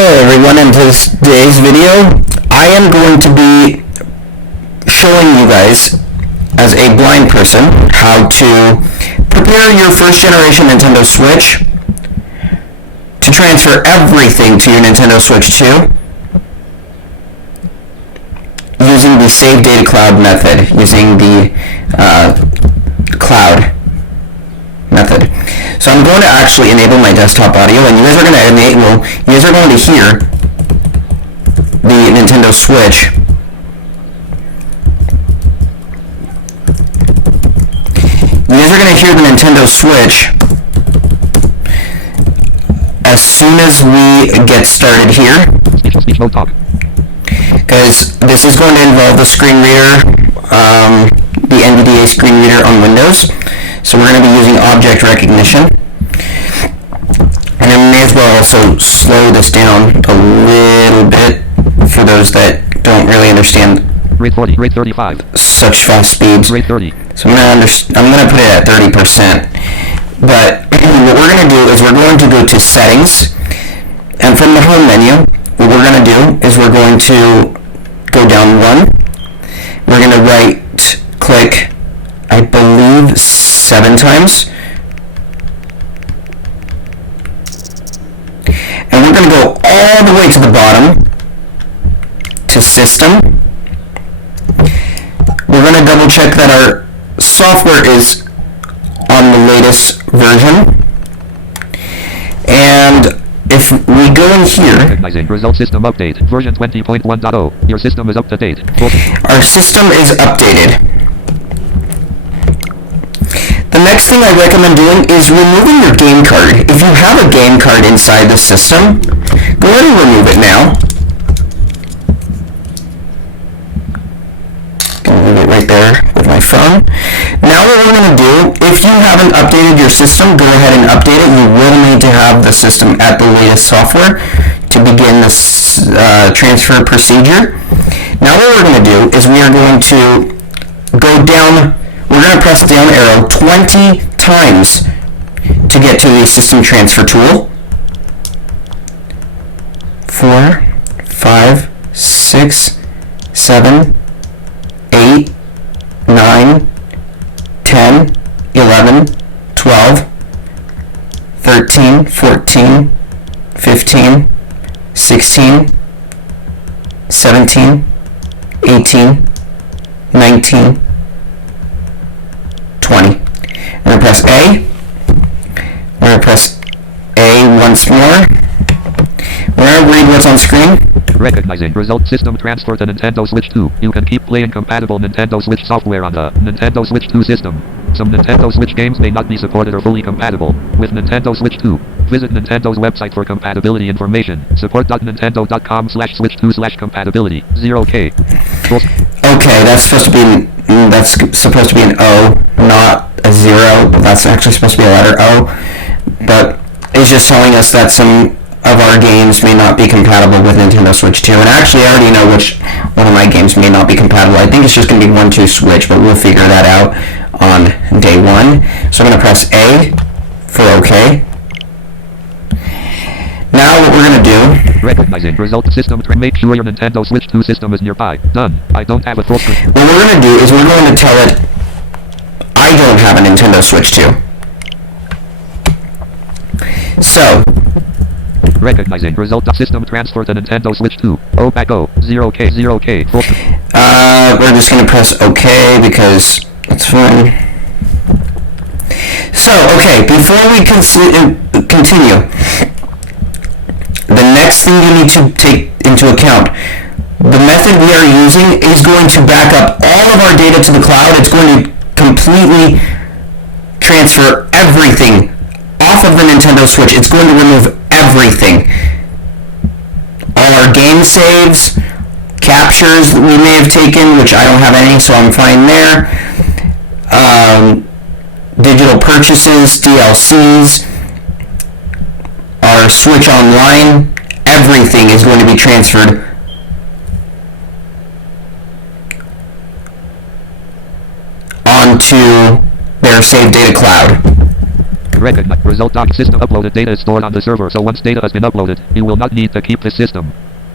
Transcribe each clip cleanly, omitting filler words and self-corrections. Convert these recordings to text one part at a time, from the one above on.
Hello everyone, in today's video I am going to be showing you guys, as a blind person, how to prepare your first generation Nintendo Switch to transfer everything to your Nintendo Switch 2 using the Save Data Cloud method, using the cloud method. So I'm going to actually enable my desktop audio, and you guys are going to hear the Nintendo Switch. You guys are going to hear the Nintendo Switch as soon as we get started here, because this is going to involve the screen reader, the NVDA screen reader on Windows. So we're going to be using object recognition. And I may as well also slow this down a little bit for those that don't really understand rate 40, rate 35. Such fast speeds. Rate 30. So I'm going to put it at 30%. But what we're going to do is we're going to go to settings, and from the home menu, what we're going to do is we're going to go down one. We're going to right click, I believe 7 times, and we're going to go all the way to the bottom to System. We're going to double check that our software is on the latest version, and if we go in here, recognizing result system update version 20.1.0, your system is up to date. Our system is updated. The next thing I recommend doing is removing your game card. If you have a game card inside the system, go ahead and remove it now. Gonna leave it right there with my phone. Now what we're going to do, if you haven't updated your system, go ahead and update it. You will need to have the system at the latest software to begin this transfer procedure. Now what we're going to do is we are going to go down. We're going to press down arrow 20 times to get to the system transfer tool. 4, 5, 6, 7, 8, 9, 10, 11, 12, 13, 14, 15, 16, 17, 18, 19, 20. I'm going to press A. I'm going to press A once more. We're going to read what's on screen. Recognizing result system transfer to Nintendo Switch 2. You can keep playing compatible Nintendo Switch software on the Nintendo Switch 2 system. Some Nintendo Switch games may not be supported or fully compatible with Nintendo Switch 2. Visit Nintendo's website for compatibility information. Support.nintendo.com/switch2/compatibility. 0K. Okay, that's supposed to be an O, not a 0. That's actually supposed to be a letter O. But it's just telling us that some of our games may not be compatible with Nintendo Switch 2. And actually, I already know which one of my games may not be compatible. I think it's just going to be 1-2 Switch, but we'll figure that out on day 1. So I'm going to press A for OK. Now what we're going to do... Recognizing result system. Make sure your Nintendo Switch 2 system is nearby. Done. I don't have a full screen. What we're going to do is we're going to tell it I don't have a Nintendo Switch 2. So... Recognizing result system transfer to Nintendo Switch 2. O back O. 0K 0K. We're just going to press OK because it's fine. So, okay, before we continue, the next thing you need to take into account, the method we are using is going to back up all of our data to the cloud. It's going to completely transfer everything off of the Nintendo Switch. It's going to remove everything. All our game saves, captures that we may have taken, which I don't have any, so I'm fine there. Digital purchases, DLCs, our Switch Online, everything is going to be transferred onto their Save Data Cloud. Recognize. Result doc. System uploaded data is stored on the server, so once data has been uploaded, you will not need to keep the system.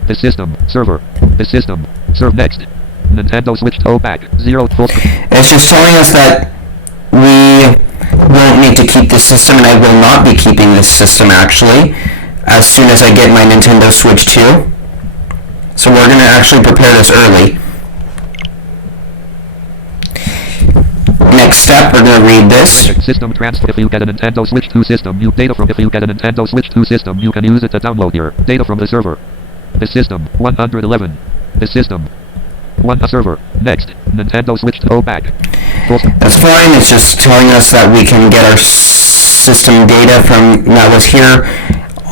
The system. Server. The system. Serve next. Nintendo Switch to back. 0 full screen. It's just telling us that we won't need to keep this system, and I will not be keeping this system actually as soon as I get my Nintendo Switch 2. So we're going to actually prepare this early. Next step, we're going to read this. System transfer. If you get a Nintendo Switch 2 system, if you get a Nintendo Switch 2 system, you can use it to download your data from the server. The system. 111. The system. A server. Next. Nintendo Switch to back. That's fine. It's just telling us that we can get our system data from that was here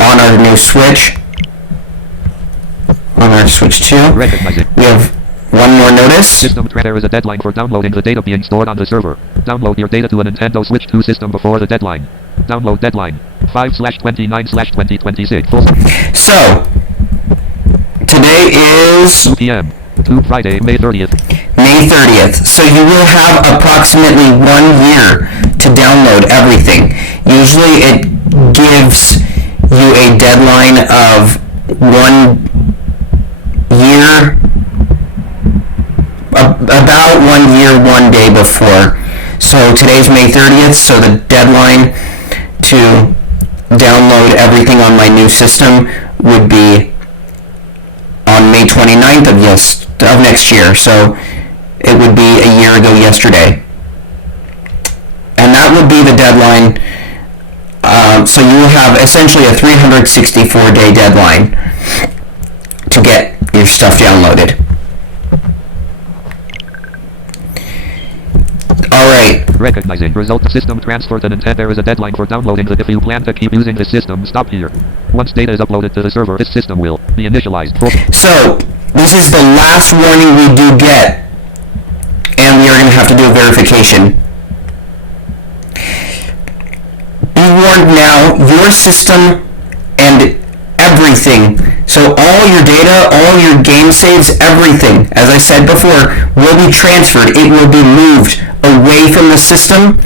on our new Switch. On our Switch 2. Recognizing. We have one more notice. System there is a deadline for downloading the data being stored on the server. Download your data to a Nintendo Switch 2 system before the deadline. Download deadline 5/29/2026. So today is 2 p.m. to Friday, May 30th. May 30th. So you will have approximately 1 year to download everything. Usually it gives you a deadline of 1 year, about 1 year, 1 day before. So today's May 30th, so the deadline to download everything on my new system would be on May 29th of next year. So it would be a year ago yesterday. And that would be the deadline. So you will have essentially a 364-day deadline to get your stuff downloaded. Alright. Recognizing result system transfer to Nintendo. There is a deadline for downloading it. If you plan to keep using the system, stop here. Once data is uploaded to the server, this system will be initialized. So, this is the last warning we do get, and we are going to have to do a verification. Be warned now, your system and everything, so all your data, all your game saves, everything, as I said before, will be transferred. It will be moved away from the system.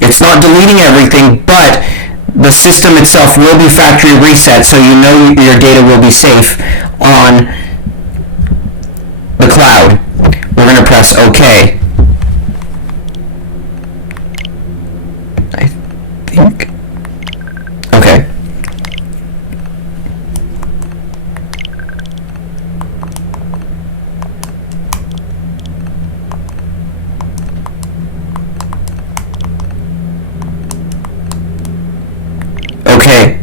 It's not deleting everything, but the system itself will be factory reset, so you know your data will be safe on the cloud. We're going to press OK. I think. Okay. Okay.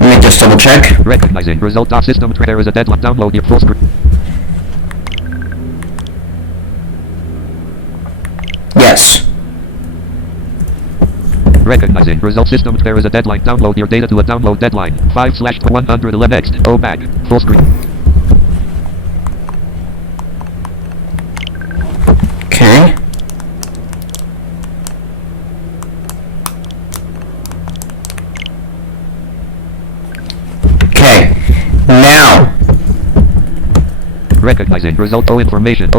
Let me just double check. Recognizing result system. There is a deadline. Download your full screen. Yes. Recognizing result system. There is a deadline. Download your data to a download deadline 5/111. Next. Back. Full screen. Okay. Okay. Now. Recognizing result information.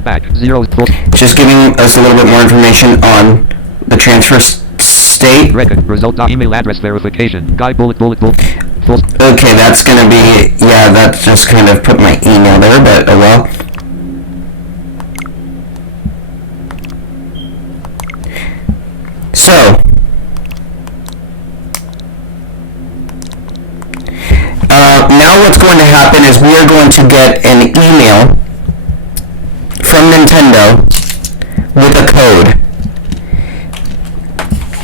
back 0 full. Just giving us a little bit more information on the transfer state. Result email address verification. Guy bullet. Full. Okay, that's gonna be, yeah, that just kind of put my email there, but oh well. So, now what's going to happen is we are going to get an email from Nintendo with a code.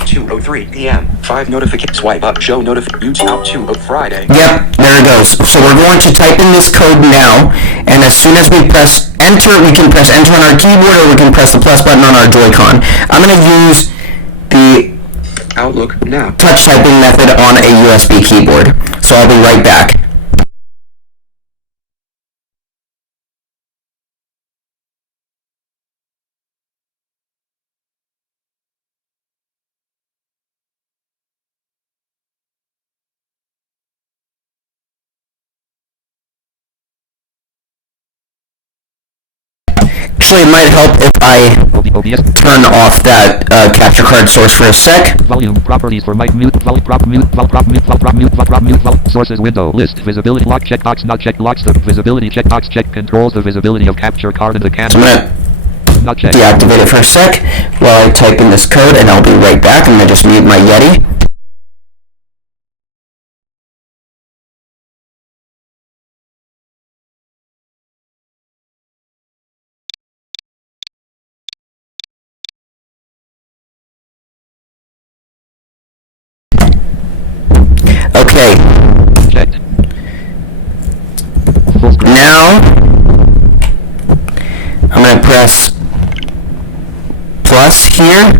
2:03 p.m. 5 notification. Swipe up. Show notification out 2 of Friday. Yep, there it goes. So we're going to type in this code now, and as soon as we press enter, we can press enter on our keyboard, or we can press the plus button on our Joy-Con. I'm going to use the Outlook now. touch typing method on a USB keyboard. So I'll be right back. Actually, it might help if I OBS. turn off that capture card source for a sec. Volume properties for mic mute. Vol prop mute. Vol prop mute. Vol prop mute. Vol prop mute. Vol sources window list. Visibility lock checkbox not checked. Locks the visibility checkbox check controls the visibility of capture card and the So camera. I'm gonna Not checked. deactivate it for a sec while I type in this code, and I'll be right back. I'm gonna just mute my Yeti. Okay, Checked. Full screen. now I'm gonna press plus here.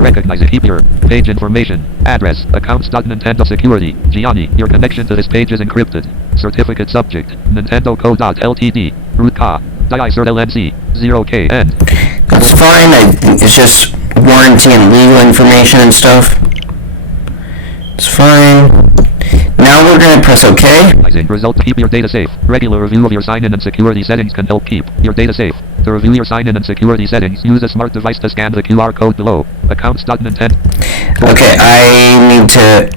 Recognize it. Keep your page information. Address. Accounts.Nintendo security. Gianni, your connection to this page is encrypted. Certificate subject. Nintendo Co.Ltd. Root Ca. Dicer LNC. 0KN. That's fine. It's just warranty and legal information and stuff. It's fine. Now we're gonna press OK. Result. Keep your data safe. Regular review of your sign-in and security settings can help keep your data safe. To review your sign-in and security settings, use a smart device to scan the QR code below. Accounts.Nintendo. Okay, I need to...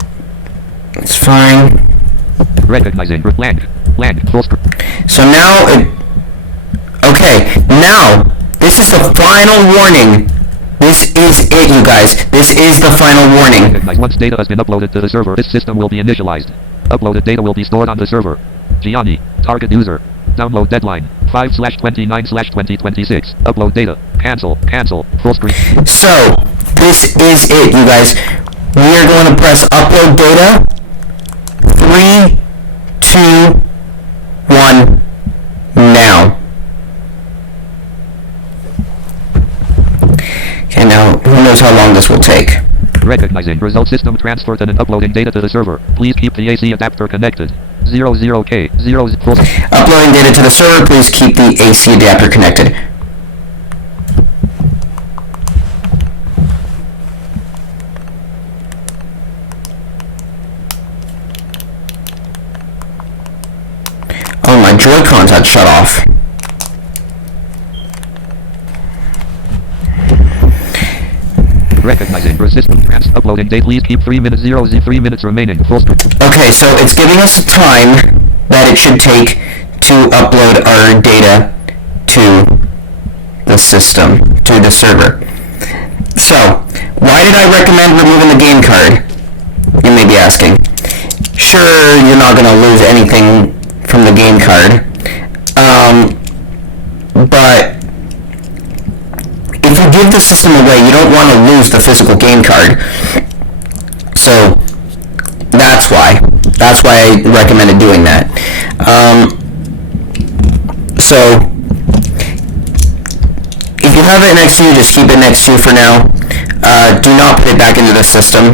It's fine. Recognizing. Blank. Full screen. So now it... Okay, now, this is the final warning. This is it, you guys. This is the final warning. Recognize. Once data has been uploaded to the server, this system will be initialized. Uploaded data will be stored on the server. Gianni. Target user. Download deadline. 5/29/2026. Upload data. Cancel. Full screen. So, this is it, you guys. We are going to press upload data. 3, 2, 1, now. Okay, now, who knows how long this will take. Recognizing. Result system transferred and uploading data to the server. Please keep the AC adapter connected. 00K. 0 full. Uploading data to the server, please keep the AC adapter connected. Oh, my Joy-Cons had shut off. Recognizing. System uploading date. Please keep 3 minutes 0 Z 3 minutes remaining. Full screen. Okay, so it's giving us a time that it should take to upload our data to the system, to the server. So, why did I recommend removing the game card? You may be asking. Sure, you're not going to lose anything from the game card, but if you give the system away, you don't want to lose the physical game card. So that's why I recommended doing that. So if you have it next to you, just keep it next to you for now. Do not put it back into the system.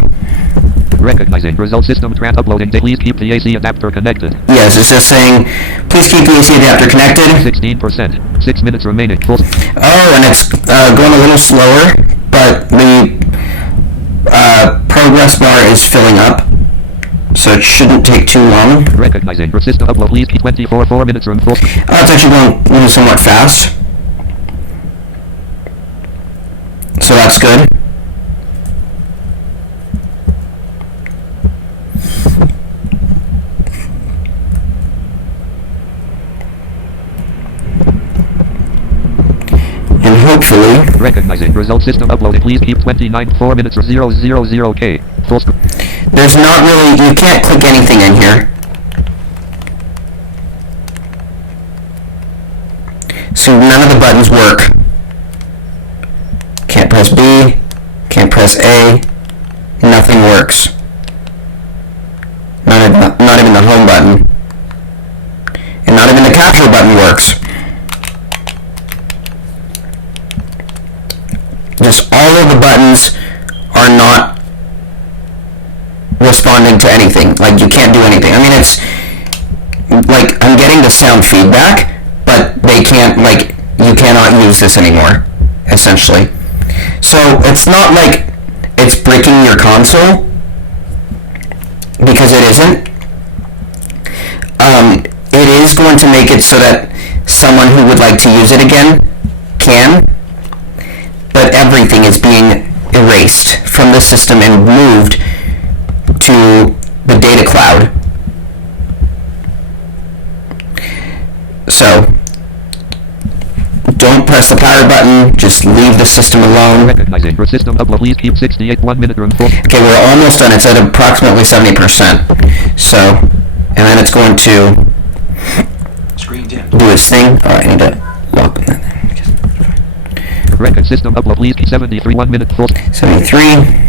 Recognizing. Result system uploading date. Please keep the AC adapter connected. Yes, it's just saying, please keep the AC adapter connected. 16%. 6 minutes remaining. Full. Oh, and it's going a little slower, but the progress bar is filling up, so it shouldn't take too long. Recognizing. System upload. Please keep 4 minutes from full. It's actually going somewhat fast, so that's good. And hopefully... Recognizing. Result system uploaded. Please keep 4 minutes 000K. Full screen. There's not really... You can't click anything in here. So none of the buttons work. Can't press B. Can't press A. Nothing works. Not even the home button. And not even the capture button works. Just all of the buttons are not responding to anything. Like, you can't do anything. I mean, it's like I'm getting the sound feedback, but they can't, like, you cannot use this anymore, essentially. So it's not like it's breaking your console, because it isn't. It is going to make it so that someone who would like to use it again can, but everything is being erased from the system and moved to the data cloud. So, don't press the power button, just leave the system alone. Recognizing your system upload. Please keep 68 1-minute room full. Okay, we're almost done. It's at approximately 70%. So, and then it's going to Screen dim. do its thing. Alright, I need to log in. Record system upload. Please keep 73 1-minute full. 73.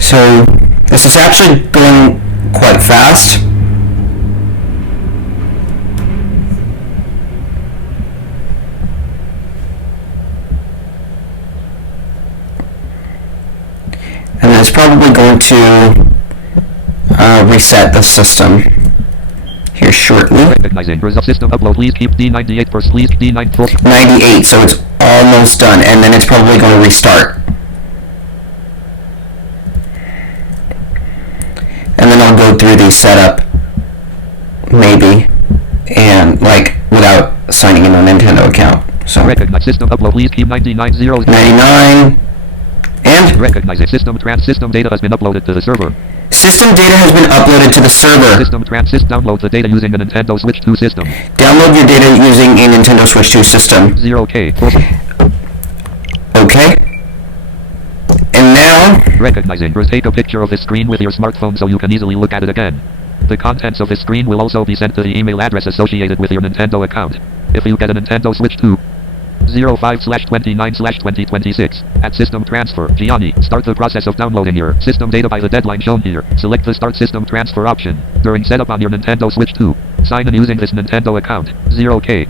So, this is actually going quite fast. And it's probably going to reset the system here shortly. Recognizing result system upload. Please keep D98 first. Please D9 full. 98, so it's almost done, and then it's probably going to restart. And then I'll go through the setup, maybe, and like without signing in a Nintendo account. So Recognize system upload. Please keep 99 zeros. 99, and Recognizing system data has been uploaded to the server. system data has been uploaded to the server. System download the data using the Nintendo Switch 2 system. Download your data using a Nintendo Switch 2 system. 0K. Okay. And now, Recognizing. Take a picture of the screen with your smartphone so you can easily look at it again. The contents of the screen will also be sent to the email address associated with your Nintendo account. If you get a Nintendo Switch 2, 05/29/2026. At System Transfer, Gianni, start the process of downloading your system data by the deadline shown here. Select the Start System Transfer option. During setup on your Nintendo Switch 2, sign in using this Nintendo account. 0K.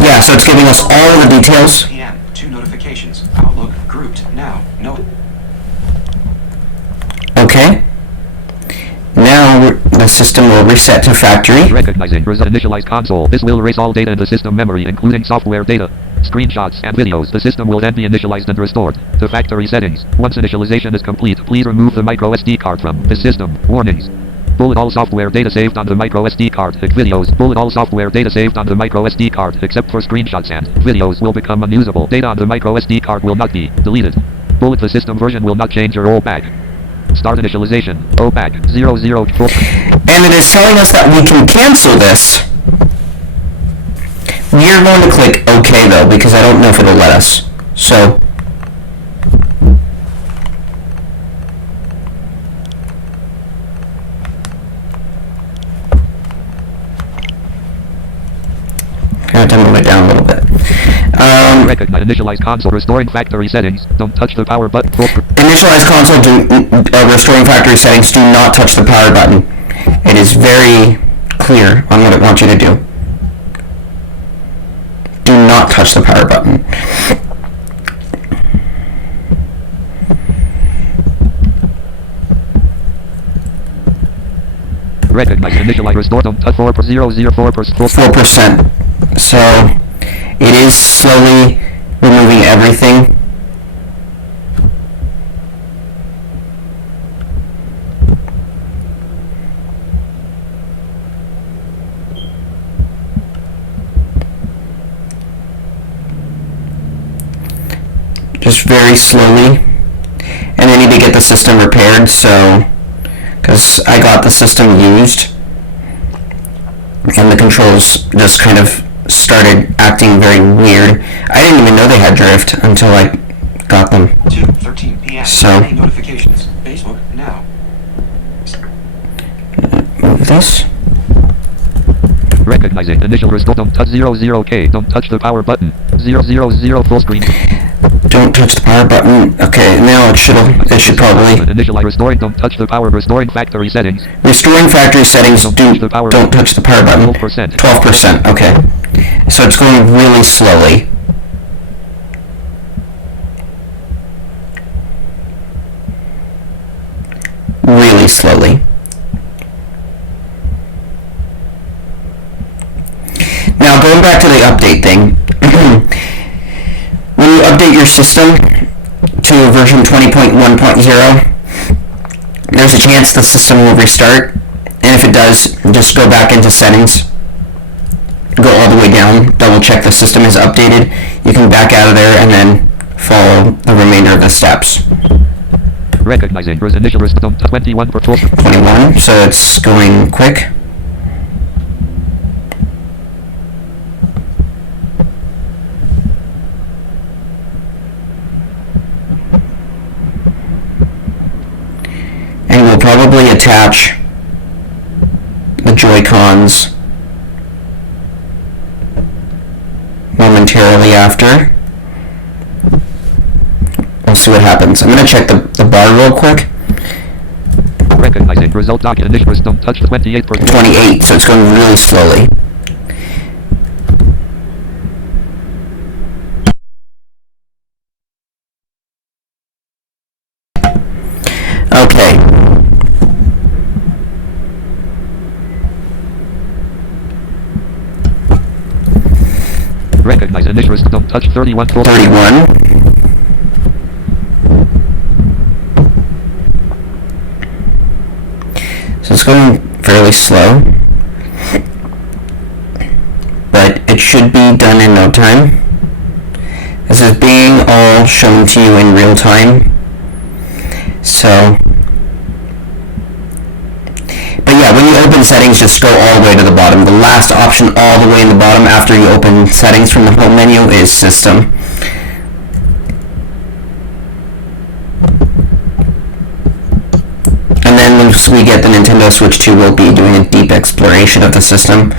yeah, so it's giving us all the details. PM. 2 notifications. Outlook grouped. Now. No. Okay. Now the system will reset to factory. Recognizing initialize console. This will erase all data in the system memory, including software data, screenshots, and videos. The system will then be initialized and restored to factory settings. Once initialization is complete, please remove the micro SD card from the system. Warnings. Bullet all software data saved on the micro SD card. Videos. Bullet all software data saved on the micro SD card, except for screenshots and videos, will become unusable. Data on the micro SD card will not be deleted. Bullet the system version will not change or roll back. Start initialization. OPAC 004. And it is telling us that we can cancel this. We are going to click OK though, because I don't know if it'll let us. So, I'm going to dim it down a little bit. Recognize initialize console. Restoring factory settings. Don't touch the power button. Initialize console. Restoring factory settings. Do not touch the power button. It is very clear on what it wants you to do. Do not touch the power button. Recognize initialize restore. Don't touch 4%. So it is slowly removing everything. Just very slowly. And I need to get the system repaired, so because I got the system used and the controls just kind of started acting very weird. I didn't even know they had drift until I got them. 2:13 PM. So Notifications. Facebook now. move this. Recognizing initial restore. Don't touch 00K. Don't touch the power button. 000 full screen. Don't touch the power button. Okay, now it should probably Initialize restoring. Don't touch the power. Restoring factory settings. restoring factory settings. Don't touch the power button. 12%. 12%. Okay, so it's going really slowly. Really slowly. Now going back to the update thing. When you update your system to version 20.1.0, there's a chance the system will restart, and if it does, just go back into settings go all the way down, double check the system is updated. You can back out of there and then follow the remainder of the steps. Recognizing initial response 21 for 21, so it's going quick. And we'll probably attach the Joy-Cons momentarily after. We'll see what happens. I'm going to check the bar real quick. Recognizing result doc initial response touch 28 for 28, so it's going really slowly. Okay. Recognize initial response touch 31 for 31. So it's going fairly slow, but it should be done in no time. This is being all shown to you in real time. So, but yeah, when you open settings, just go all the way to the bottom. The last option all the way in the bottom after you open settings from the home menu is system. And then once we get the Nintendo Switch 2, we'll be doing a deep exploration of the system.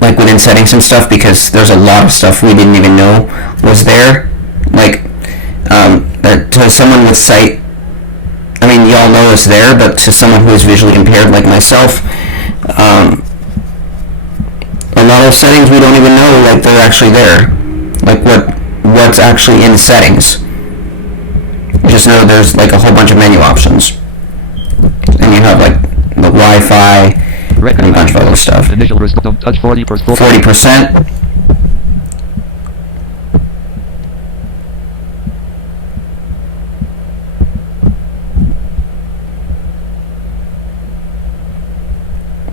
Like within settings and stuff, because there's a lot of stuff we didn't even know was there. Like, that to someone with sight, I mean, y'all know it's there, but to someone who is visually impaired like myself, a lot of settings we don't even know, like, they're actually there. Like, what's actually in settings. Just know there's, like, a whole bunch of menu options. And you have, like, the Wi-Fi, and a bunch of other stuff. Initial response touch 40%.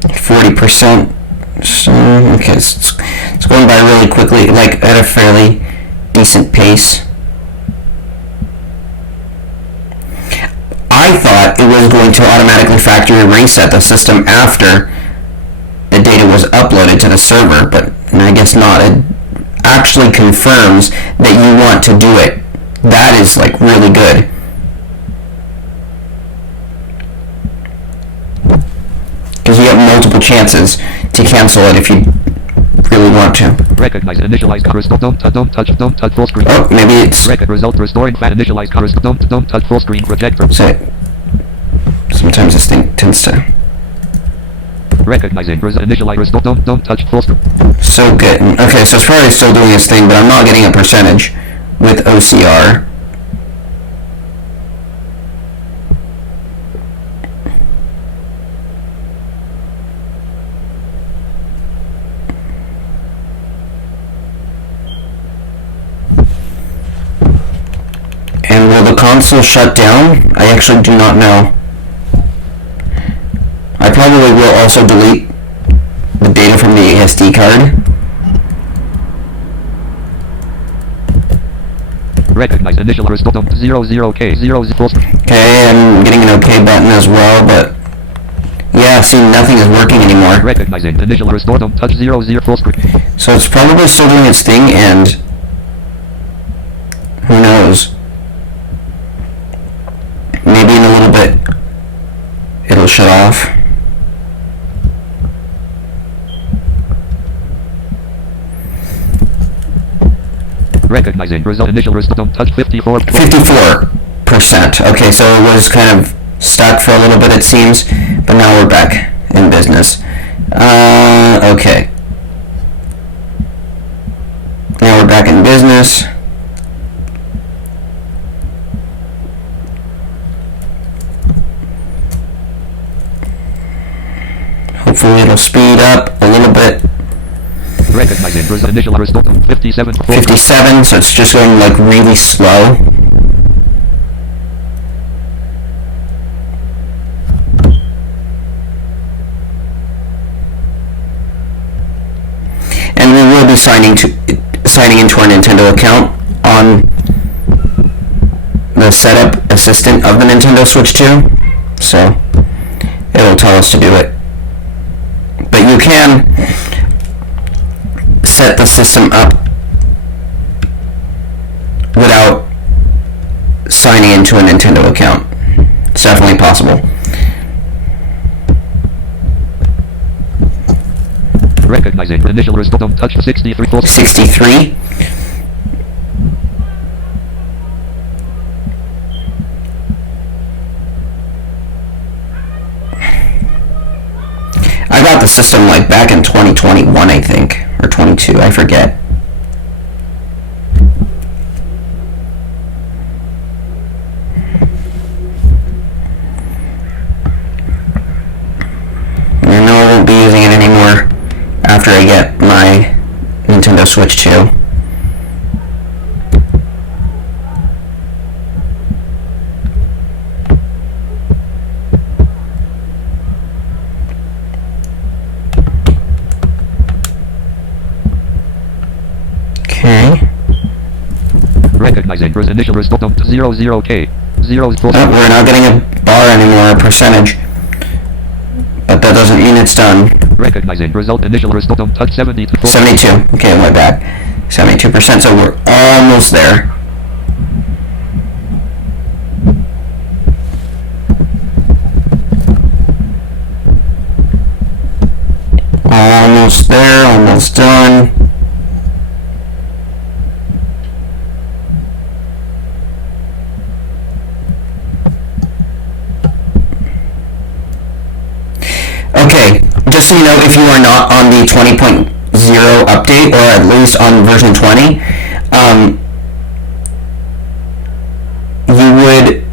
40%. So, okay, it's going by really quickly, like at a fairly decent pace. I thought it was going to automatically factory reset the system after the data was uploaded to the server, but I guess not. It actually confirms that you want to do it. That is, like, really good. Because you have multiple chances to cancel it if you really want to. Recognize initialize correspond. Don't touch full screen. Oh, maybe it's... Result restoring fan initialize correspond. Don't touch full screen projector. So, sometimes this thing tends to... Recognizing initialize don't touch full screen. So good. Okay, so it's probably still doing its thing, but I'm not getting a percentage with OCR. And will the console shut down? I actually do not know. I probably will also delete the data from the SD card. Recognize initial response 00K 00 full screen. Okay, I'm getting an OK button as well, but yeah, see, nothing is working anymore. Recognizing initial restore don't touch 00 full screen. So it's probably still doing its thing, and who knows? Maybe in a little bit it'll shut off. Recognizing result initial response don't touch 54%. 54%. Okay, so it was kind of stuck for a little bit, it seems, but now we're back in business. Okay. Now we're back in business. Hopefully it'll speed up a little bit. Recognizing initial response 57. 57, so it's just going like really slow. signing into our Nintendo account on the setup assistant of the Nintendo Switch 2, so it'll tell us to do it. But you can set the system up without signing into a Nintendo account. It's definitely possible. Recognizing initial result on touch 63 full 63. I got the system like back in 2021, I think, or 22, I forget. I know I won't be using it anymore after I get my Nintendo Switch 2. Okay. Recognizing initial result on 00K. 0 full Oh, we're not getting a bar anymore, a percentage. But that doesn't mean it's done. Recognizing initial result on touch 72 full 72. Okay, my bad. 72%, so we're almost there. Almost there, almost done. Okay, just so you know, if you are not on the 20.0 update, or at least on version 20, you would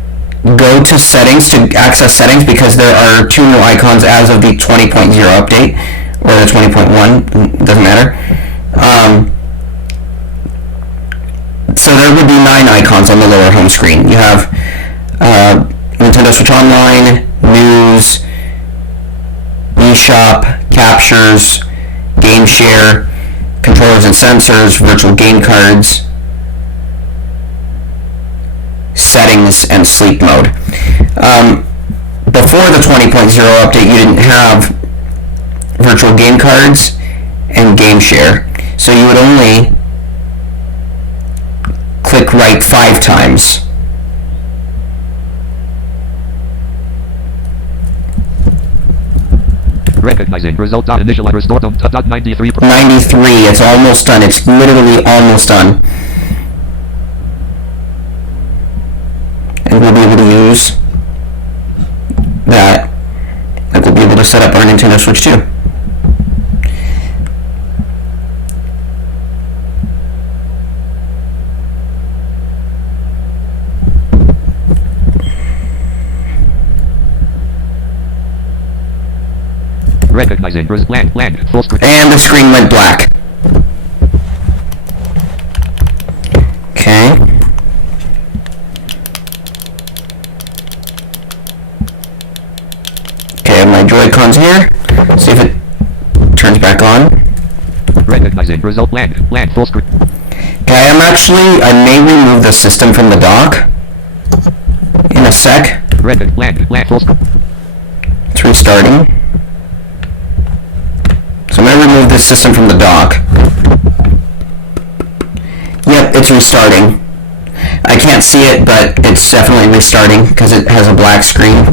go to settings to access settings, because there are two new icons as of the 20.0 update, or the 20.1, doesn't matter. So there would be 9 icons on the lower home screen. You have Nintendo Switch Online, News, eShop, Captures, Game Share, Controllers and Sensors, Virtual Game Cards, Settings, and Sleep Mode. Before the 20.0 update, you didn't have Virtual Game Cards and Game Share, so you would only click right 5 times. Recognizing result dot initial restored on dot 93. 93, it's almost done. It's literally almost done. And we'll be able to use that. Like, we'll be able to set up our Nintendo Switch 2. Recognizing land full screen. And the screen went black. Okay. Okay, I have my Joy-Cons here. See if it turns back on. Recognizing result land full screen. Okay, I may remove the system from the dock in a sec. Land full screen. It's restarting. So I'm going to remove this system from the dock. Yep, it's restarting. I can't see it, but it's definitely restarting because it has a black screen.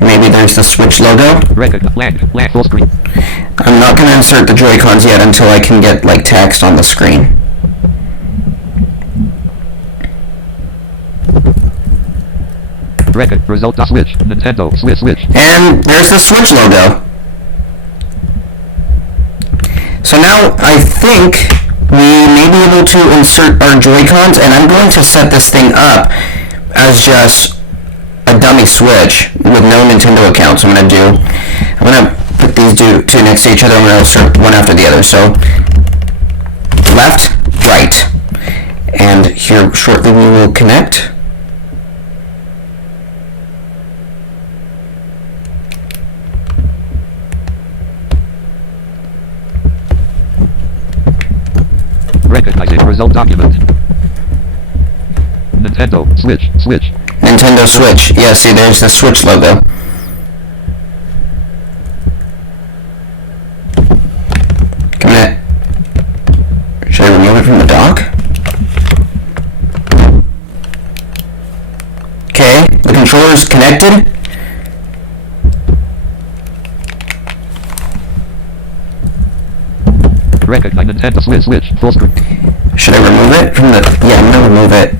Maybe there's the Switch logo. Land full screen. I'm not going to insert the Joy-Cons yet until I can get like text on the screen. Result Switch. Nintendo Switch. And there's the Switch logo. So now I think we may be able to insert our Joy-Cons, and I'm going to set this thing up as just a dummy Switch with no Nintendo account. So I'm going to put these two next to each other. I'm going to insert one after the other. So left, right. And here shortly we will connect. Recognizing result document. Nintendo Switch. Nintendo Switch. Yeah, see, there's the Switch logo. Should I remove it from the dock? Okay, the controller's connected. Recognize Nintendo Switch. Full screen. Should I remove it from the... Yeah, I'm gonna remove it.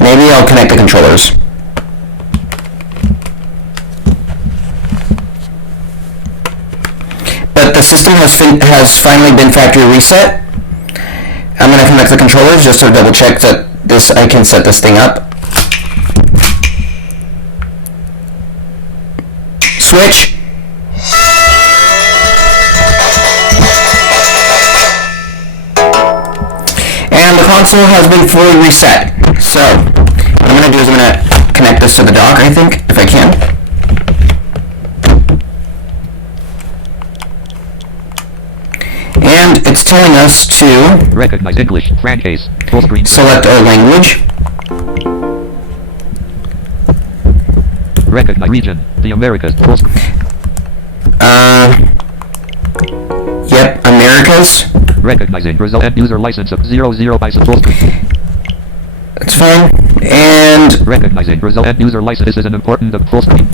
Maybe I'll connect the controllers. But the system has finally been factory reset. I'm gonna connect the controllers just to double check that I can set this thing up. Switch. And the console has been fully reset. So, what I'm going to do is I'm going to connect this to the dock, I think, if I can. And it's telling us to recognize English, case, full screen. Select our language. Recognize region, the Americas, full screen. Yep, Americas. Recognizing Brazil end user license of 00 by full screen. That's fine. And recognizing Brazil end user license is an important of full screen.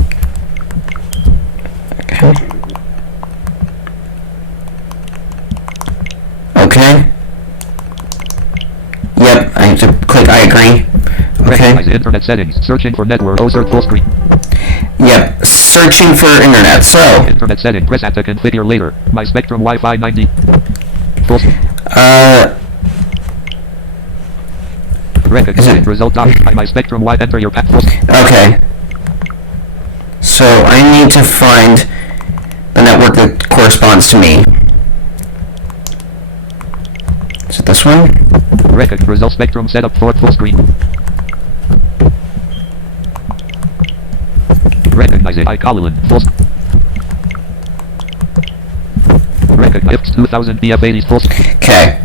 Okay. Okay. Yep, I have to click I agree. Okay. Recognize internet settings. Searching for network. Search full screen. Yep, searching for internet. So internet setting. Press at to configure later. My Spectrum Wi-Fi 90. Full screen. Recognizing result doc. My Spectrum Wi. Enter your path. Full screen. Okay. So I need to find the network that corresponds to me. Is it this one? Record result Spectrum setup for full screen. Recognizing iColon full screen. Recognize 2000 BF80s full screen. Okay.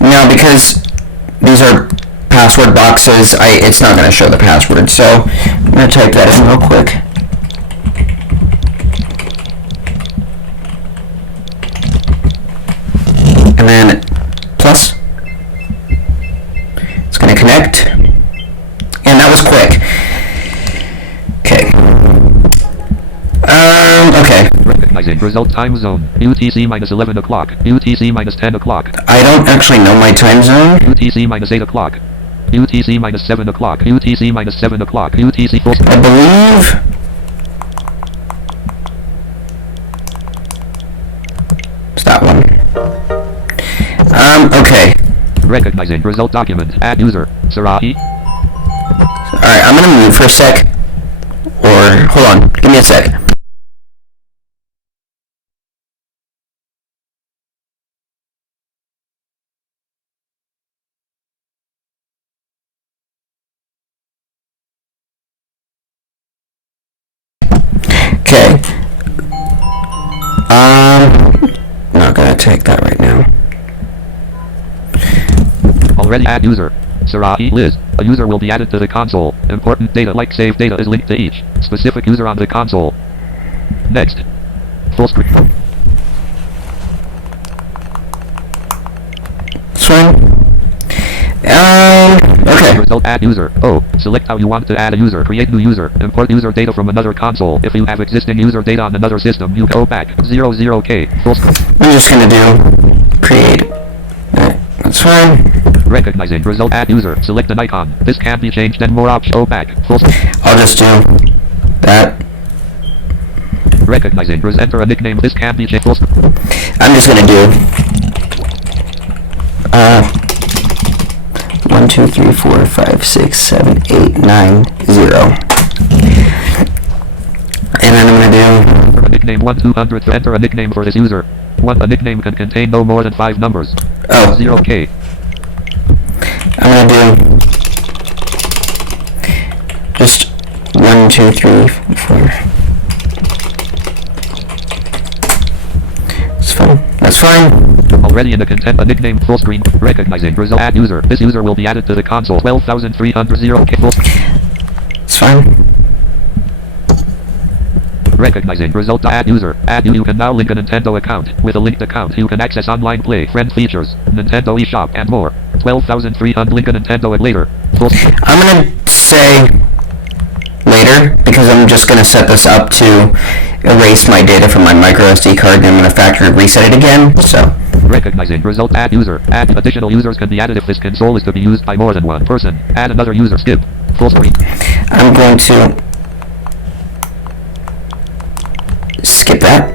Now because these are password boxes, it's not going to show the password, so I'm going to type that in real quick. And then plus. It's going to connect. And that was quick. Okay. Okay. Recognizing result time zone. UTC minus 11 o'clock. UTC minus 10 o'clock. I don't actually know my time zone. UTC minus 8 o'clock. UTC minus 7 o'clock. UTC minus 7 o'clock. UTC full screen. I believe it's that one. Okay. Recognizing result document. Add user. Sarahi. Alright, I'm gonna mute for a sec. Or, hold on, give me a sec. Okay. Not gonna take that right now. Already add user. Sarahi Liz. A user will be added to the console. Important data like save data is linked to each specific user on the console. Next. Full screen. Swing. Okay. Result add user. Oh, select how you want to add a user. Create new user. Import user data from another console. If you have existing user data on another system, you go back 00K. Full screen. I'm just gonna do create. Alright, that's fine. Recognizing result add user. Select an icon. This can be changed and more options. Go back. Full screen. I'll just do that. Recognizing enter a nickname. This can be changed. Full screen. I'm just gonna do 1, 2, 3, 4, 5, 6, 7, 8, 9, 0. And then I'm gonna do enter a nickname 1 200 to enter a nickname for this user. A nickname can contain no more than 5 numbers. 0K. I'm gonna do just 1, 2, 3, 4. That's fine. Already in the content, a nickname full screen. Recognizing result. Add user. This user will be added to the console. 12,300 full screen. It's fine. Recognizing result. Add user. Add you can now link a Nintendo account. With a linked account, you can access online play, friend features, Nintendo eShop, and more. 12,300. Link a Nintendo at later. Full screen. I'm gonna say later because I'm just gonna set this up to erase my data from my micro SD card, and I'm gonna factory reset it again. So. Recognizing result. Add user. Add additional users can be added if this console is to be used by more than one person. Add another user. Skip. Full screen. I'm going to skip that.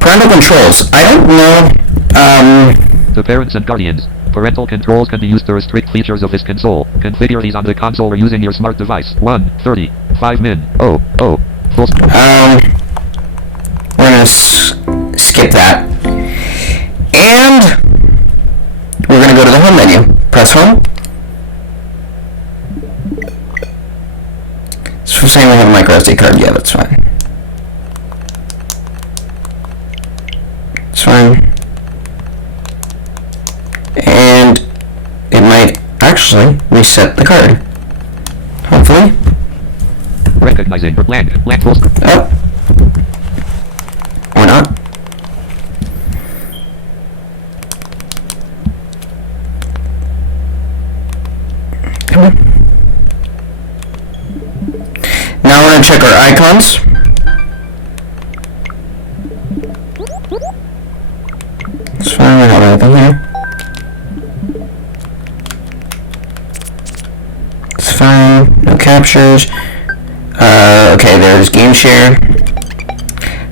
Parental controls. I don't know. To parents and guardians, parental controls can be used to restrict features of this console. Configure these on the console or using your smart device. 1:35 min. Oh. Full screen. We're gonna skip that. And we're going to go to the home menu. Press home. So we're saying we have a micro SD card. Yeah, that's fine. It's fine. And it might actually reset the card. Hopefully. Recognizing blank full screen. Oh. Or not. Now we're going to check our icons. It's fine, we have everything here. It's fine, no captures. Okay, there's game share,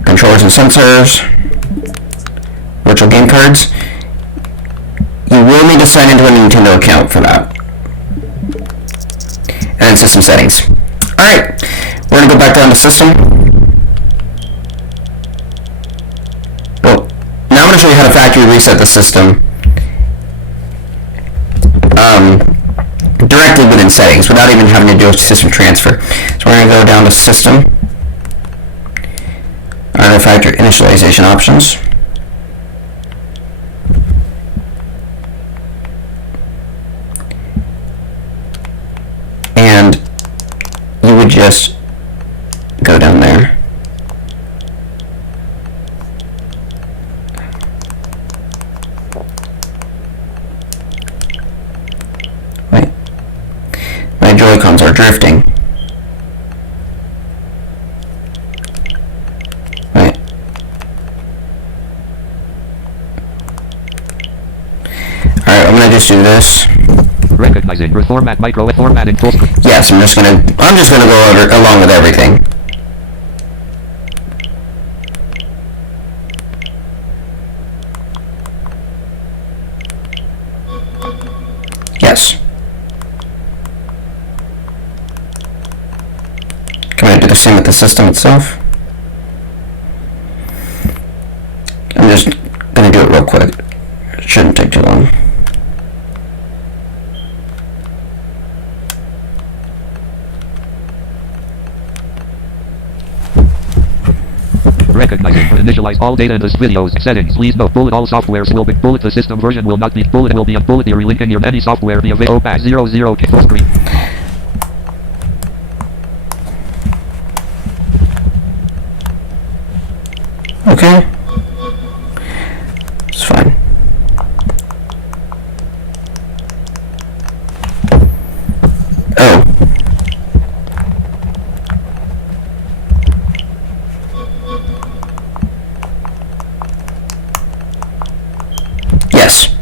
controllers and sensors, virtual game cards. You will need to sign into a Nintendo account for that. And then system settings. Alright, we're going to go back down to system. Well, now I'm going to show you how to factory reset the system directly within settings without even having to do a system transfer. So we're going to go down to system, under factory initialization options. And you would just go down there. Wait. My Joy-Cons are drifting. Wait. Alright, I'm gonna just do this. Recognizing reformat micro formatting full screen. Yes, I'm just gonna go along with everything. Yes. Can I do the same with the system itself? I'm just gonna do it real quick. It shouldn't take too long. Recognizing initialize all data in this video's settings. Please note bullet all softwares will be bullet the system version will not be bullet will be a bullet you're relinking your any software via OPAC 00 full screen. Okay. It's fine. Oh. Yes.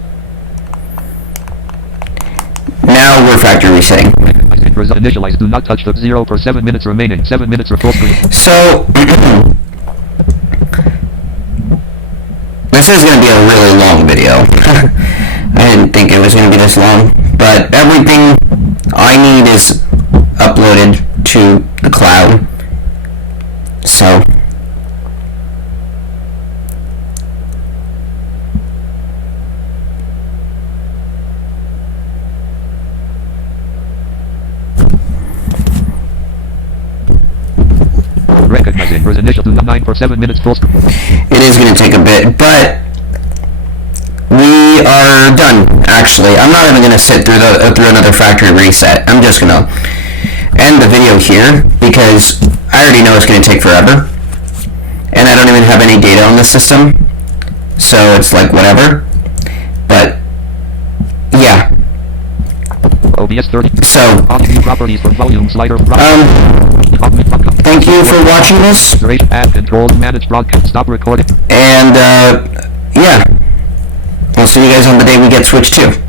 Now we're factory resetting. Initialize. Do not touch the 0 per 7 minutes remaining. 7 minutes for full screen. So this is going to be a really long video. I didn't think it was going to be this long, but everything I need is uploaded to the cloud. So Recognizing initial to 9 per 7 minutes full screen. it is going to take a bit, but we are done, actually. I'm not even going to sit through another factory reset. I'm just going to end the video here because I already know it's going to take forever. And I don't even have any data on the system. So it's like whatever. But yeah. OBS 30. So properties for volume slider. thank you for watching this. Add control manage broadcast. Stop recording. And yeah. We'll see you guys on the day we get Switch 2.